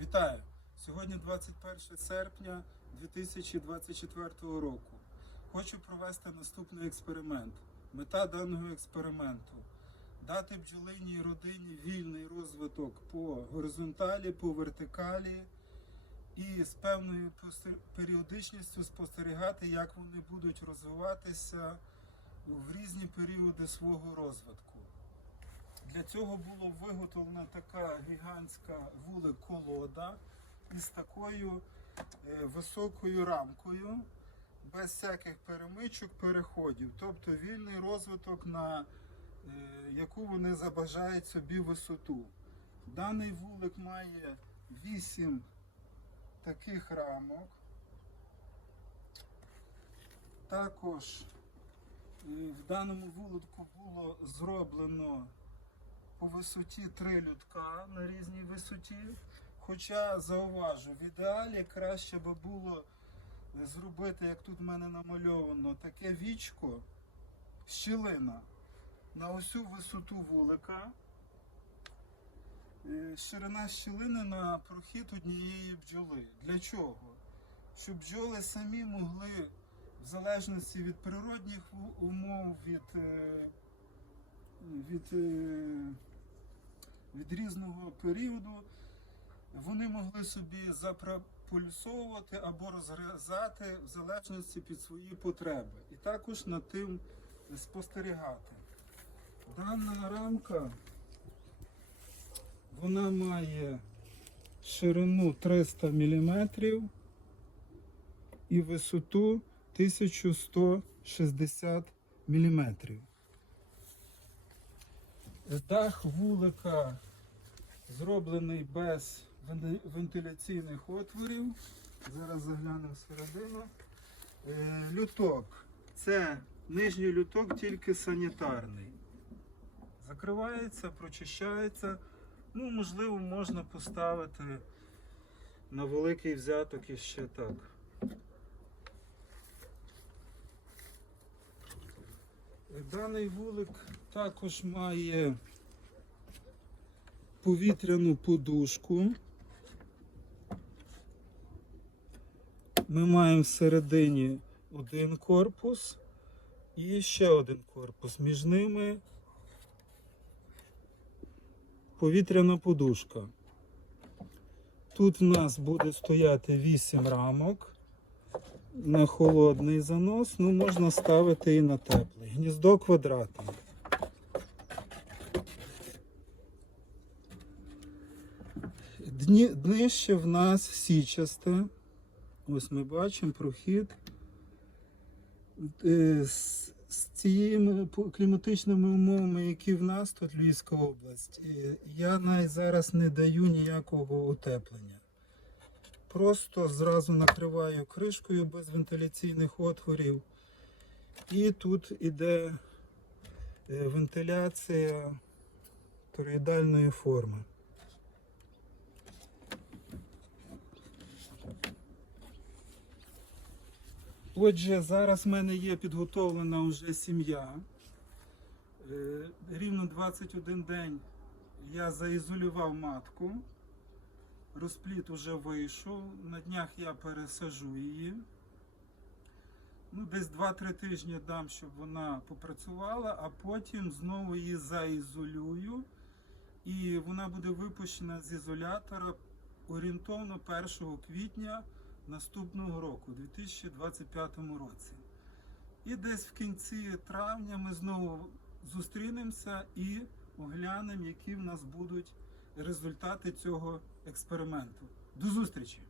Вітаю! Сьогодні 21 серпня 2024 року. Хочу провести наступний експеримент. Мета даного експерименту дати бджолиній родині вільний розвиток по горизонталі, по вертикалі і з певною періодичністю спостерігати, як вони будуть розвиватися в різні періоди свого розвитку. Для цього було виготовлена така гігантська вулик-колода із такою е, високою рамкою, без всяких перемичок, переходів. Тобто вільний розвиток, на е, яку вони забажають собі висоту. Даний вулик має 8 таких рамок. Також е, в даному вулику було зроблено по висоті три людка на різній висоті. Хоча зауважу, в ідеалі краще би було зробити, як тут в мене намальовано, таке вічко, щілина на усю висоту вулика. Е, Ширина щілини на прохід однієї бджоли. Для чого? Щоб бджоли самі могли, в залежності від природних умов, від, е, від, е, від різного періоду, вони могли собі запропульсовувати або розгризати в залежності від свої потреби. І також над тим спостерігати. Дана рамка вона має ширину 300 мм і висоту 1160 мм. Дах вулика зроблений без вентиляційних отворів. Зараз заглянемо всередину. Е, Люток. Це нижній люток, тільки санітарний. Закривається, прочищається. Ну, можливо, можна поставити на великий взяток і ще так. Даний вулик також має повітряну подушку. Ми маємо всередині один корпус і ще один корпус. Між ними повітряна подушка. Тут в нас буде стояти 8 рамок. На холодний занос, ну можна ставити і на теплий. Гніздо квадратне. Дні, днище в нас січасте. Ось ми бачимо прохід. Е, З, з цією кліматичними умовами, які в нас тут Львівська область, е, я навіть зараз не даю ніякого утеплення. Просто зразу накриваю кришкою без вентиляційних отворів. І тут іде е, вентиляція тороїдальної форми. Отже, зараз в мене є підготовлена вже сім'я. Е, Рівно 21 день я заізолював матку. Розпліт уже вийшов. На днях я пересажу її. Ну, десь 2-3 тижні дам, щоб вона попрацювала, а потім знову її заізолюю. І вона буде випущена з ізолятора орієнтовно 1 квітня наступного року, 2025 році. І десь в кінці травня ми знову зустрінемося і оглянемо, які в нас будуть результати цього експерименту. До зустрічі!